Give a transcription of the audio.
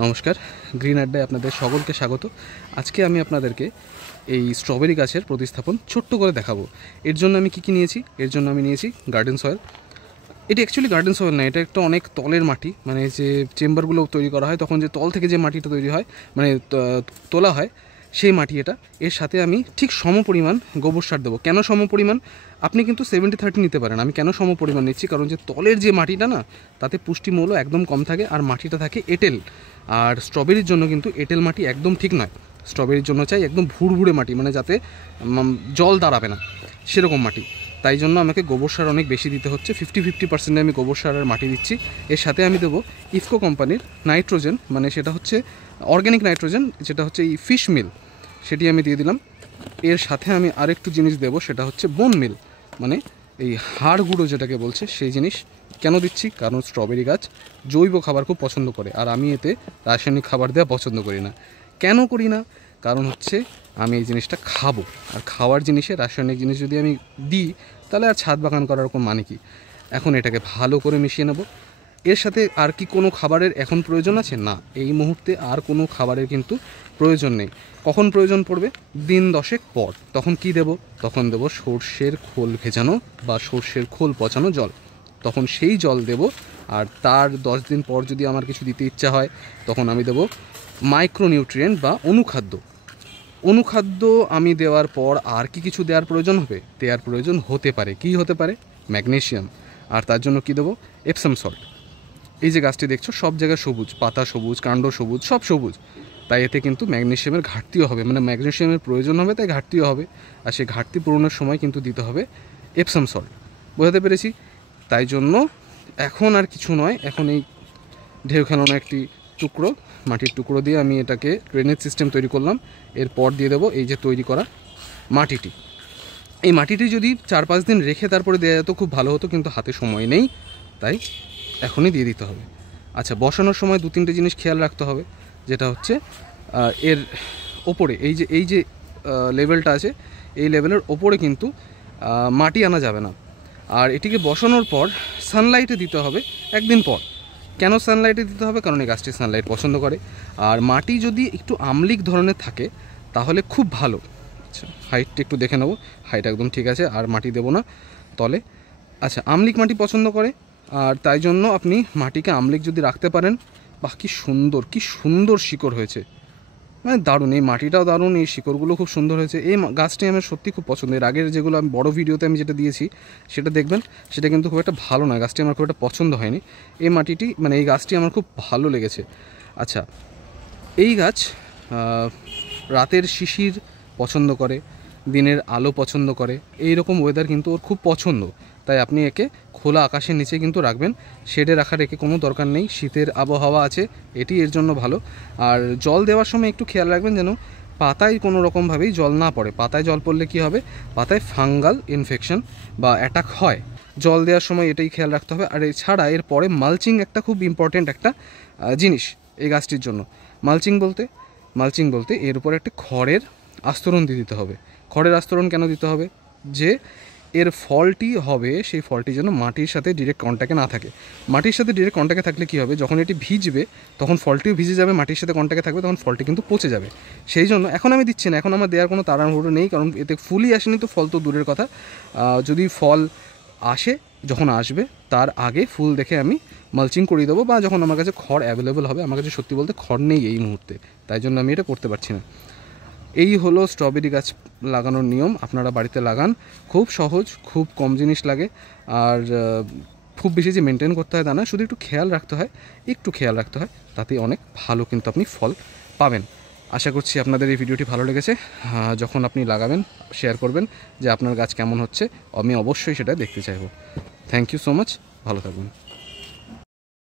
নমস্কার, গ্রিন আড্ডায় আপনাদের সকলকে স্বাগত। আজকে আমি আপনাদেরকে এই স্ট্রবেরি গাছের প্রতিস্থাপন ছোট্ট করে দেখাবো। এর জন্য আমি কী নিয়েছি? এর জন্য আমি নিয়েছি গার্ডেন সয়েল। এটি অ্যাকচুয়ালি গার্ডেন সয়েল না, এটা একটা অনেক তলের মাটি, মানে যে চেম্বারগুলো তৈরি করা হয় তখন যে তল থেকে যে মাটিটা তৈরি হয়, মানে তোলা হয়, সেই মাটি এটা। এর সাথে আমি ঠিক সমপরিমাণ গোবর সার দেবো। কেন সমপরিমাণ? আপনি কিন্তু 70-30 নিতে পারেন। আমি কেন সমপরিমাণ নিচ্ছি? কারণ যে তলের যে মাটিটা না, তাতে পুষ্টিমূল্য একদম কম থাকে, আর মাটিটা থাকে এঁটেল। আর স্ট্রবেরির জন্য কিন্তু এঁটেল মাটি একদম ঠিক নয়। স্ট্রবেরির জন্য চাই একদম ভুড়ভুড়ে মাটি, মানে যাতে জল দাঁড়াবে না সেরকম মাটি। তাই জন্য আমাকে গোবর সার অনেক বেশি দিতে হচ্ছে। 50-50% আমি গোবর সার আর মাটি দিচ্ছি। এর সাথে আমি দেবো ইফকো কোম্পানির নাইট্রোজেন, মানে সেটা হচ্ছে অর্গ্যানিক নাইট্রোজেন, যেটা হচ্ছে এই ফিশ মিল, সেটি আমি দিয়ে দিলাম। এর সাথে আমি আরেকটু জিনিস দেবো, সেটা হচ্ছে বোন মিল, মানে এই হাড় গুঁড়ো যেটাকে বলছে সেই জিনিস। কেন দিচ্ছি? কারণ স্ট্রবেরি গাছ জৈব খাবার খুব পছন্দ করে, আর আমি এতে রাসায়নিক খাবার দেওয়া পছন্দ করি না। কেন করি না? কারণ হচ্ছে আমি এই জিনিসটা খাবো, আর খাওয়ার জিনিসে রাসায়নিক জিনিস যদি আমি দিই তাহলে আর ছাদ বাগান করার কোনো মানে কি? এখন এটাকে ভালো করে মিশিয়ে নেব। এর সাথে আর কি কোনো খাবারের এখন প্রয়োজন আছে? না, এই মুহূর্তে আর কোনো খাবারের কিন্তু প্রয়োজন নেই। কখন প্রয়োজন পড়বে? দিন 10 পর। তখন কি দেব? তখন দেব সর্ষের খোল ভেজানো বা সর্ষের খোল পচানো জল। তখন সেই জল দেব। আর তার 10 দিন পর যদি আমার কিছু দিতে ইচ্ছা হয়, তখন আমি দেব মাইক্রোনিউট্রিয়েন্ট বা অনুখাদ্য। অনুখাদ্য আমি দেওয়ার পর আর কি কিছু দেওয়ার প্রয়োজন হবে? দেওয়ার প্রয়োজন হতে পারে। কি হতে পারে? ম্যাগনেসিয়াম। আর তার জন্য কি দেবো? Epsom salt. এই যে গাছটি দেখছো, সব জায়গায় সবুজ, পাতা সবুজ, কাণ্ড সবুজ, সব সবুজ। তাই এতে কিন্তু ম্যাগনেসিয়ামের ঘাটতিও হবে, মানে ম্যাগনেসিয়ামের প্রয়োজন হবে, তাই ঘাটতিও হবে। আর সেই ঘাটতি পূরণের সময় কিন্তু দিতে হবে এপসাম সল্ট। বোঝাতে পেরেছি? তাই জন্য এখন আর কিছু নয়, এখন এই ঢেউ খেলানো একটি টুকরো, মাটির টুকরো দিয়ে আমি এটাকে ড্রেনেজ সিস্টেম তৈরি করলাম। এরপর দিয়ে দেবো এই যে তৈরি করা মাটিটি। এই মাটিটি যদি 4-5 দিন রেখে তারপরে দেওয়া যেত খুব ভালো হতো, কিন্তু হাতে সময় নেই, তাই এখনই দিয়ে দিতে হবে। আচ্ছা, বসানোর সময় 2-3টে জিনিস খেয়াল রাখতে হবে, যেটা হচ্ছে এর ওপরে এই যে লেভেলটা আছে, এই লেভেলের ওপরে কিন্তু মাটি আনা যাবে না। আর এটিকে বসানোর পর সানলাইটে দিতে হবে একদিন পর। কেন সানলাইটে দিতে হবে? কারণ এই গাছটি সানলাইট পছন্দ করে। আর মাটি যদি একটু আম্লিক ধরনের থাকে তাহলে খুব ভালো। আচ্ছা, হাইটটা একটু দেখে নেবো। হাইট একদম ঠিক আছে, আর মাটি দেবো না তলে। আচ্ছা, আম্লিক মাটি পছন্দ করে, আর তাই জন্য আপনি মাটিকে আম্লিক যদি রাখতে পারেন, বাহ কি সুন্দর, কি সুন্দর শিকড় হয়েছে, মানে দারুণ। এই মাটিটাও দারুণ, এই শিকড়গুলো খুব সুন্দর হয়েছে। এই গাছটি আমার সত্যি খুব পছন্দ। এর আগের যেগুলো আমি বড় ভিডিওতে আমি যেটা দিয়েছি সেটা দেখবেন, সেটা কিন্তু খুব একটা ভালো নয়। গাছটি আমার খুব একটা পছন্দ হয়নি। এই মাটিটি, মানে এই গাছটি আমার খুব ভালো লেগেছে। আচ্ছা, এই গাছ রাতের শিশির পছন্দ করে, দিনের আলো পছন্দ করে, এই রকম ওয়েদার কিন্তু ওর খুব পছন্দ। তাই আপনি একে খোলা আকাশের নিচে কিন্তু রাখবেন, শেডে রাখার একে কোনো দরকার নেই। শীতের আবহাওয়া আছে, এটি এর জন্য ভালো। আর জল দেওয়ার সময় একটু খেয়াল রাখবেন যেন পাতায় কোনো রকমভাবেই জল না পড়ে। পাতায় জল পড়লে কি হবে? পাতায় ফাঙ্গাল ইনফেকশন বা অ্যাটাক হয়। জল দেওয়ার সময় এটাই খেয়াল রাখতে হবে। আর এছাড়া এরপরে মালচিং একটা খুব ইম্পর্টেন্ট একটা জিনিস এই গাছটির জন্য। মালচিং বলতে এর উপরে একটা খড়ের আস্তরণ দিয়ে দিতে হবে। খড়ের আস্তরণ কেন দিতে হবে? যে এর ফলটি হবে, সেই ফলটি যেন মাটির সাথে ডিরেক্ট কন্ট্যাক্টে না থাকে। মাটির সাথে ডিরেক্ট কন্ট্যাক্টে থাকলে কি হবে? যখন এটি ভিজবে তখন ফলটিও ভিজে যাবে, মাটির সাথে কন্ট্যাক্টে থাকবে, তখন ফলটি কিন্তু পচে যাবে। সেই জন্য এখন আমি দিচ্ছি না, এখন আমার দেওয়ার কোনো তাড়াহুড়ো নেই, কারণ এতে ফুলই আসেনি, তো ফল তো দূরের কথা। যদি ফল আসে, যখন আসবে তার আগে ফুল দেখে আমি মালচিং করিয়ে দেবো, বা যখন আমার কাছে খড় অ্যাভেলেবেল হবে। আমার কাছে সত্যি বলতে খড় নেই এই মুহূর্তে, তাই জন্য আমি এটা করতে পারছি না। এই হলো স্ট্রবেরি গাছ লাগানোর নিয়ম। আপনারা বাড়িতে লাগান, খুব সহজ, খুব কম জিনিস লাগে। আর খুব বেশি যে মেনটেন করতে হয় তা না, শুধু একটু খেয়াল রাখতে হয়, তাতেই অনেক ভালো কিন্তু আপনি ফল পাবেন। আশা করছি আপনাদের এই ভিডিওটি ভালো লেগেছে। যখন আপনি লাগাবেন শেয়ার করবেন যে আপনার গাছ কেমন হচ্ছে, আমি অবশ্যই সেটা দেখতে চাইব। থ্যাংক ইউ সো মাচ, ভালো থাকবেন।